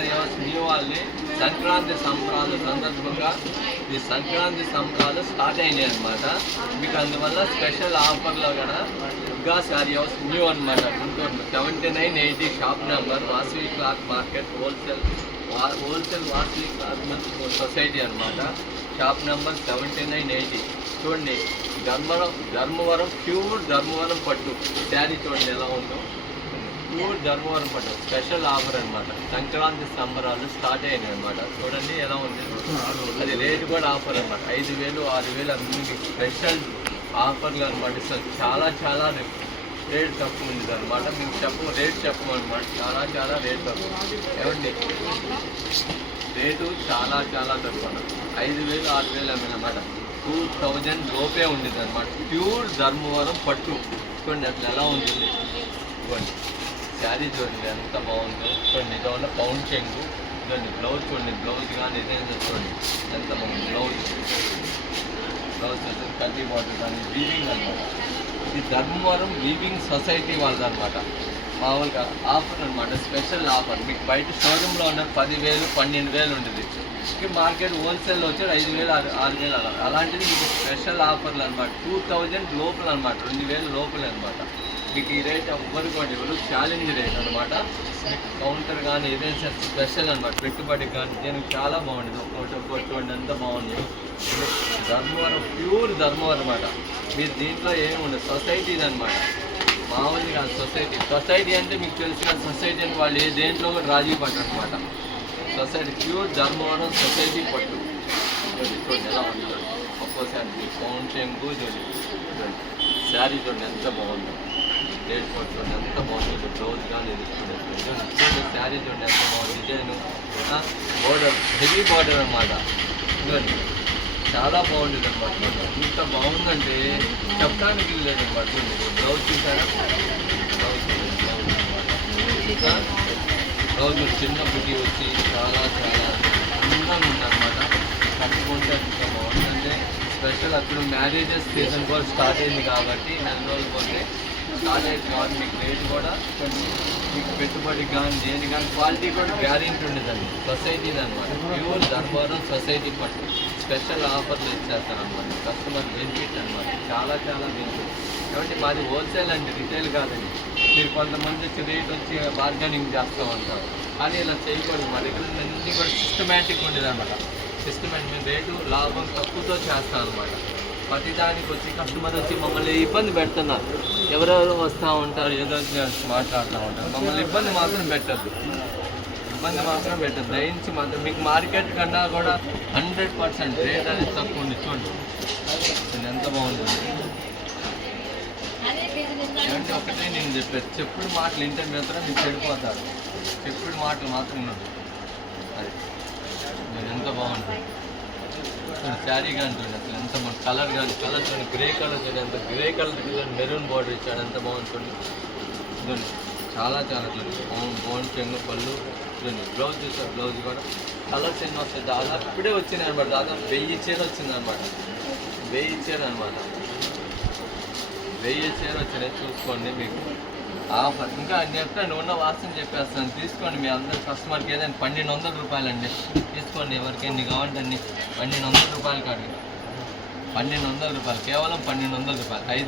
Sari house new వాళ్ళని సంక్రాంతి సంబరాల సందర్భంగా ఈ సంక్రాంతి సంబరాలు స్టార్ట్ అయినాయి అనమాట. మీకు అందువల్ల స్పెషల్ ఆఫర్లో కూడా దుర్గా శారీ హౌస్ న్యూ అనమాట. Guntur 7980 shop number, Vasavi cloth market, wholesale Vasavi cloth society అనమాట. Shop number 7980. చూడండి, ధర్మవరం ప్యూర్ ధర్మవరం పట్టు శారీ చూడండి ఎలా ఉందో. ప్యూర్ ధర్మవరం పట్టు స్పెషల్ ఆఫర్ అనమాట. సంక్రాంతి సంబరాలు స్టార్ట్ అయినాయి అనమాట. చూడండి ఎలా ఉంది. అది రేటు కూడా ఆఫర్ అనమాట. 5000 6000 అన్నింటికి స్పెషల్ ఆఫర్లు అనమాట. చాలా చాలా రేట్ తక్కువ ఉంది అనమాట. మీకు రేట్ చెప్పమన్నమాట. చాలా రేట్ తక్కువ. ఏమండి, రేటు చాలా తక్కువ. 5000 6000 అన్నమాట. 2000 లోపే ఉండేది అనమాట. ప్యూర్ ధర్మవరం పట్టు చూడండి అసలు ఎలా ఉంటుంది. చూడండి శారీ చూడండి ఎంత బాగుందో. చూడండి ఇదో ఉన్న పౌండ్ చెంగు. చూడండి బ్లౌజ్ చూడండి, బ్లౌజ్ కానీ ఇదేంటో చూడండి ఎంత బాగుంది. బ్లౌజ్ వచ్చేసి కల్తీ బాటిల్ కానీ వీవింగ్ అనమాట. ఇది ధర్మవరం వీవింగ్ సొసైటీ వాళ్ళది అనమాట. మామూలుగా ఆఫర్ అనమాట, స్పెషల్ ఆఫర్. మీకు బయట షోరూంలో ఉన్న 10,000 12,000 ఉంటుంది. మార్కెట్ హోల్సేల్లో వచ్చాడు 5,000 6,000 అలా. అలాంటిది మీకు స్పెషల్ ఆఫర్లు అనమాట. 2000 లోపల అనమాట, 2000 లోపల అనమాట. మీకు ఈ రేట్ ఎవ్వరు కూడా ఇవ్వరు. ఛాలెంజ్ రేట్ అనమాట. మీకు కౌంటర్ కానీ ఏదైనా స్పెషల్ అనమాట. పెట్టుబడికి కానీ దీనికి చాలా బాగుంటుంది. ఒక్కోటి చూడండి ఎంత బాగుంది. ధర్మవరం ప్యూర్ ధర్మవరం అనమాట. మీరు దీంట్లో ఏమి ఉండదు. సొసైటీది అనమాట, మామూలుగా కాదు. సొసైటీ అంటే మీకు తెలిసిన సొసైటీ అంటే వాళ్ళు దేంట్లో కూడా రాజీ పడ్డారు అనమాట. సొసైటీ ప్యూర్ ధర్మవరం సొసైటీ పట్టు చూడండి ఎలా ఉంటుంది. ఒక్కోసారి పౌండ్ చెంగు చూడండి. శారీ చూడండి ఎంత బాగుందో. రేట్ పట్టు చూడండి ఎంత బాగుంది. బ్లౌజ్ కానీ చూడండి. శారీ చూడండి ఎంత బాగుంది. డిజైన్ బోర్డర్, హెవీ బోర్డర్ అనమాట. చూడండి చాలా బాగుంటుంది అనమాట. ఇంత బాగుందంటే చెప్పడానికి లేదనమాట. చూడండి బ్లౌజ్ చూసారా, బ్లౌజ్ ఇంకా బ్లౌజ్ చిన్న బుట్టి వచ్చి చాలా అందంగా ఉందన్నమాట. కట్టుకుంటే ఇంకా బాగుందంటే స్పెషల్. అప్పుడు మ్యారేజెస్ సీజన్ కూడా స్టార్ట్ అయింది కాబట్టి నెల రోజులు పోతే స్టార్ట్ అయింది కాబట్టి మీకు రేట్ కూడా మీకు పెట్టుబడికి కానీ దేని కానీ క్వాలిటీ కూడా గ్యారెంటీ ఉండేదండి. సొసైటీది అనమాట. ప్యూర్ ధర్మవరం సొసైటీ పట్టు స్పెషల్ ఆఫర్లు ఇచ్చేస్తారనమాట. కస్టమర్ బెనిఫిట్ అనమాట. చాలా బెనిఫిట్. కాబట్టి మాది హోల్సేల్ అండి, రిటైల్ కాదండి. మీరు కొంతమంది వచ్చి రేట్ వచ్చి బార్గెనింగ్ చేస్తూ ఉంటారు, కానీ ఇలా చేయకూడదు. మా దగ్గర అన్నీ కూడా సిస్టమేటిక్ ఉండేది అనమాట. సిస్టమేటిక్ మేము రేటు లాభం తక్కువతో చేస్తాం అనమాట. ప్రతిదానికి వచ్చి కస్టమర్ వచ్చి మమ్మల్ని ఇబ్బంది పెడుతున్నారు. ఎవరెవరు వస్తూ ఉంటారు, ఏదో మాట్లాడుతూ ఉంటారు. మమ్మల్ని ఇబ్బంది మాత్రం పెట్టద్దు. దయించి మాత్రం మీకు మార్కెట్ కన్నా కూడా 100% రేట్ అనేది తక్కువ ఉంది. చూడండి ఎంత బాగుంటుంది. ఏమంటే ఒకటే నేను చెప్పేది, చెప్పుడు మాటలు ఇంటర్ మాత్రం మీరు చెడిపోతారు. చెప్పుడు మాటలు మాత్రం ఉండదు. అది మీరు ఎంత బాగుంటుంది. శారీ కానీ చూడండి అసలు ఎంత కలర్ కానీ చూడండి. గ్రే కలర్ చూడండి, ఎంత గ్రే కలర్ చూడండి. మెరూన్ బార్డర్ ఇచ్చాడు, ఎంత బాగుంది చూడండి. చూడండి చాలా చూడండి. బాగుంది చెంగు పళ్ళు చూడండి. బ్లౌజ్ చూసారు, బ్లౌజ్ కూడా కలర్స్ ఎన్ని వస్తాయి. దాదాపు ఇప్పుడే వచ్చింది అనమాట. దాదాపు 1000 చీర వచ్చింది అనమాట. 1000 చీర అనమాట. 1000 చీర వచ్చినాయి. చూసుకోండి మీకు ఆఫర్. ఇంకా చెప్తాను, ఉన్న వాసన చెప్పేస్తాను. తీసుకోండి మీ అందరు కస్టమర్కి. ఏదైనా 1200 రూపాయలండి. తీసుకోండి ఎవరికి ఎన్ని కావాలంటే అన్ని. 1200 రూపాయలు కాదు, 1200 రూపాయలు, కేవలం 1200 రూపాయలు.